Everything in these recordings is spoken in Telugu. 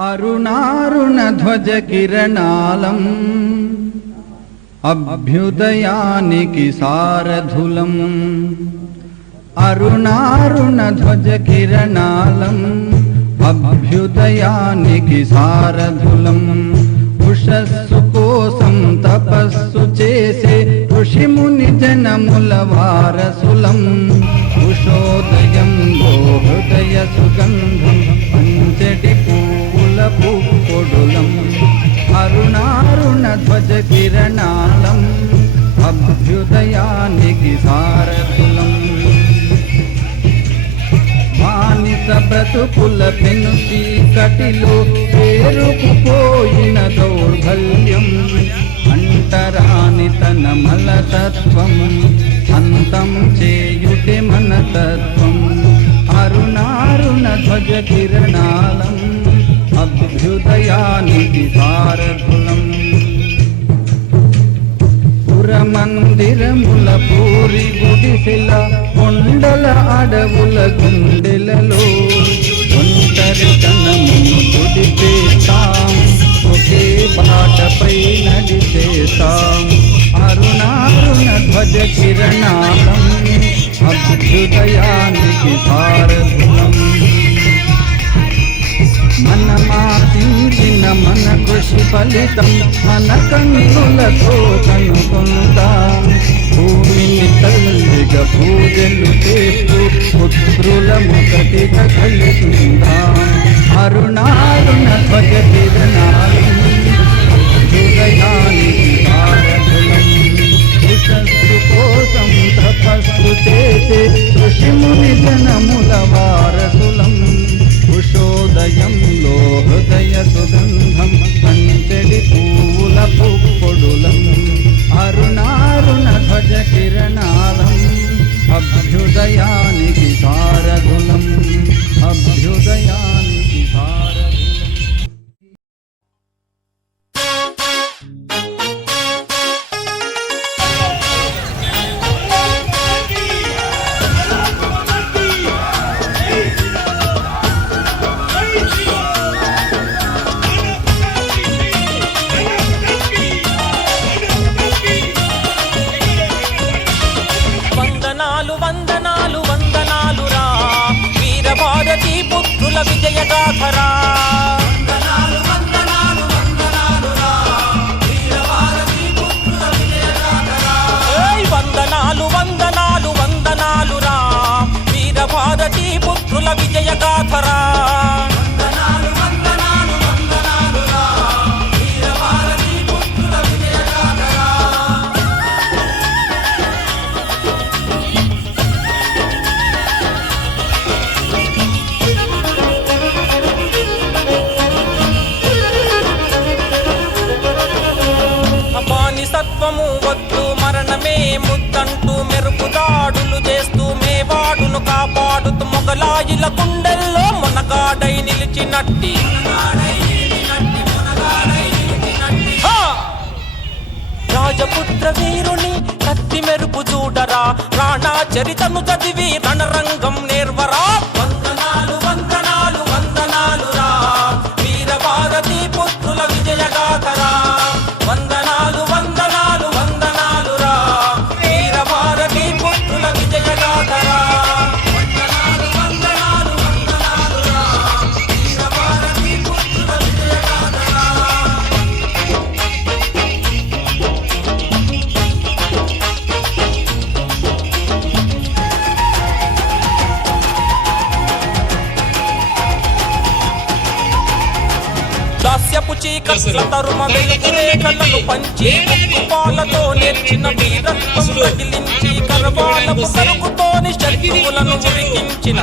అరుణారుణధ్వజ కిరణాలం అభ్యుదయానికి సారథులం. అరుణారుణధ్వజ కిరణాలం అభ్యుదయానికి సారథులం. ఉషస్సు కోసం తపస్సు చేసే ఋషిముని జనముల వారసులం. ఉషోదయంలో హృదయ సుగంధం పంచటి పూల పుప్పొడులం. అరుణారుణధ్వజ కిరణాలం అభ్యుదయానికి సారథులం. మానిస బ్రతుకుల పెను చీకటిలో పేరుకుపోయిన దౌర్బల్యం. అంటరాని తన మలతత్వం అంతం చేయుటే మన తత్వం. అరుణారుణధ్వజ కిరణాలం అభ్యుదయానికి సారథులం. పురమందిరముల పూరి గుడిసెల కొండల అడవుల గుండెలలో ఒంటరితనమును తుడిపేస్తాం. ఒకే బాటపై నడిచేస్తాం. అరుణారుణధ్వజ కిరణాలం అభ్యుదయానికి సారథులం. మనమాచించిన మన కృషి ఫలితం మన కన్నులతో కనుకొందాం. భూమిని తల్లిగా పూజలు చేస్తూ పుత్రులమొకటిగా కలుసుకుందాం. అరుణారుణధ్వజ కిరణాలం అభ్యుదయానికి సారథులం. ఉషస్సు కోసం తపస్సు చేసే ఋషిముని జనముల వారసులం. ఉషోదయంలో హృదయ సుగంధం పంచడి పూల పుప్పొడులం. అరుణారుణధ్వజ కిరణాలం అభ్యుదయానికి సారథులం. అభ్యుదయానికి సారథులం. విజయగాథరా వందనాలు వందనాలు వందనాలు రా వీరభారతీ పుత్రుల విజయగాథరా. సత్వము వద్దు మరణమే ముద్దంటూ మెరుపు దాడులు చేస్తూ మేవాడును కాపాడుతూ మొగలాయిల గుండెల్లో మునగాడై నిలిచినట్టి రాజపుత్ర వీరుని కత్తి మెరుపు చూడరా. రాణా చరితను చదివి రణరంగం నేర్వరా. వందనాలు వందనాలు వందనాలు రా వీరభారతీ పుత్రుల విజయగాథరా. వందనాలు వందనాలు వందనాలు రా వీరభారతీ పుత్రుల విజయగాథరా. వందనాలు వందనాలు వందనాలు రా వీరభారతీ పుత్రుల విజయగాథరా. దాస్యపు చీకట్ల తరుమ వెలుగురేఖలను పంచి పాలతో నేర్చిన వీరత్వం రగిలించి కరవాలపు కరుకుతోని శత్రువులను ఉరికించిన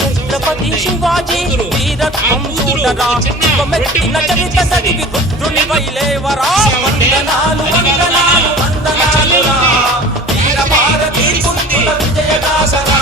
ఛత్రపతి శివాజీ వీరత్వం చూడరా. మెట్టిన చరిత చదివి రుద్రుని వైలేవరా. వందనాలు వందనాలు వందనాలు రా వీరభారతీ పుత్రుల విజయగాథరా.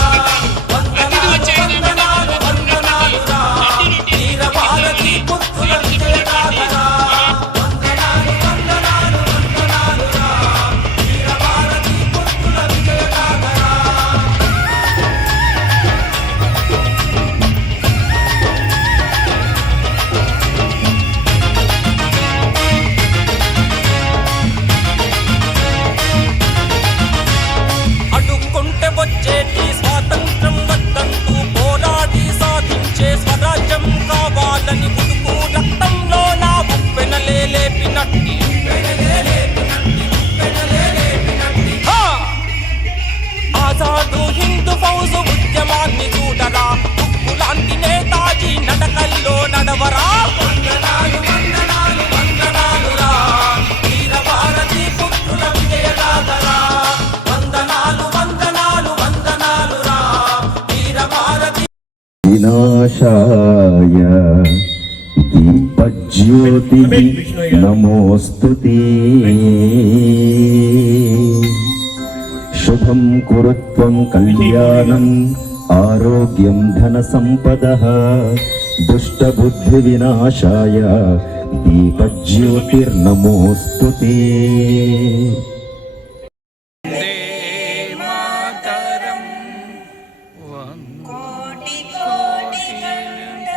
ఆజాదు హిందూ ఫౌజు ఉద్యమాన్ని చూడరా ఉక్కులాంటి నేతాజీ నడకల్లో నడవరా వందనాలు వందనాలు వందనాలురా వీర భారతి పుత్రుల విజయగాథరా వందనాలు వందనాలు వందనాలురా వీర భారతి వినాశాయ దీపజ్యోతి నమోస్తుతే శుభం కురుత్వం కళ్యాణం ఆరోగ్యం ధన సంపదః దుష్టబుద్ధి వినాశాయ దీపజ్యోతిర్నమోస్తుతే కోటి కోటి గంట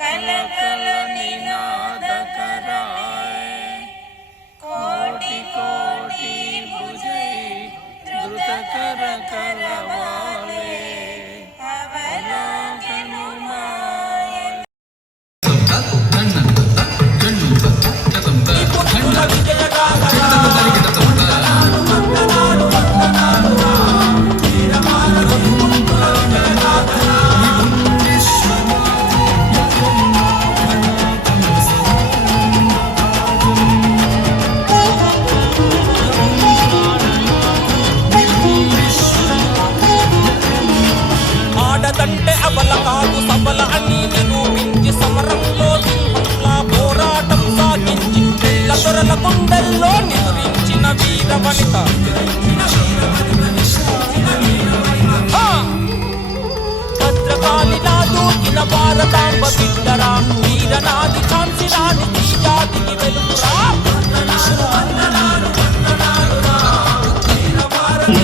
కలకల నినాదకరాయ కోటి కోటి భుజై ధృతకర కలవాలే అవలాకనుమాయ పుత్రుల విజయగాథరా ఆడదంటే అబల కాదు సబల అని నిరూపించి సమరంలో సింహంలా పోరాటం సాగించి పిల్ల దొరల గుండెల్లో నిదురించిన వీర వనిత భద్రకాళిలా దూకిన భారతాంబ బిడ్డరా వీరనాది కాంతి రాణి ఈ జాతికి వెలుగురా వందనాలు వందనాలు వందనాలురా వీర భారతి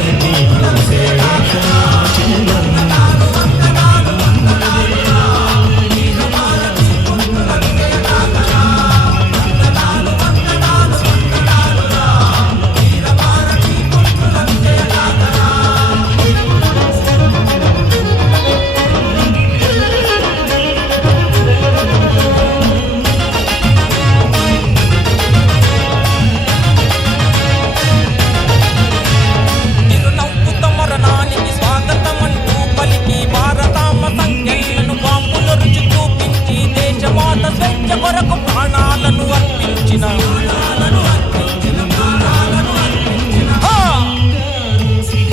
చిరునవ్వుతో మరణానికి స్వాగతమంటూ పలికి భారతాంబ సంఖ్యలను బాంబులు రుచి చూపించి దేశమాత స్వేచ్ఛ కొరకు ప్రాణాలను అర్పించిన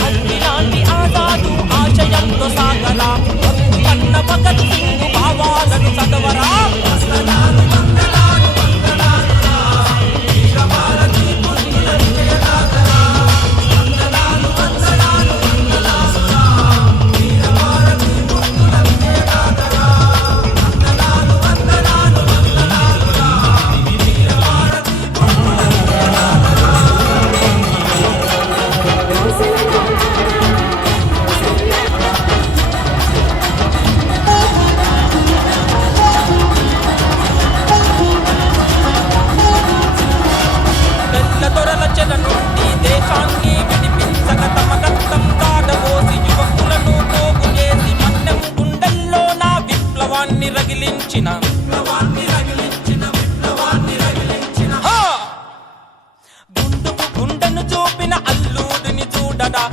అగ్నిలాంటి ఆజాదు ఆశయంతో సాగరా కన్న భగత్ సింగ్ భావాలను చదవరా వందనాలు వందనాలు వందనాలురా వీర భారతి పుత్రుల విజయగాథరా వందనాలు వందనాలు వందనాలురా వీర భారతి పుత్రుల విజయగాథరా వందనాలు వందనాలు వందనాలురా వీర భారతి పుత్రుల విజయగాథరా తెల్ల దొరల చెర నుండి దేశాన్ని విడిపించక తమ రక్తం కాడబోసి యువకులను పోగు చేసి మన్నెం గుండెల్లో నా విప్లవాన్ని రగిలించిన గుండుకు గుండెను చూపిన అల్లూరిని చూడడా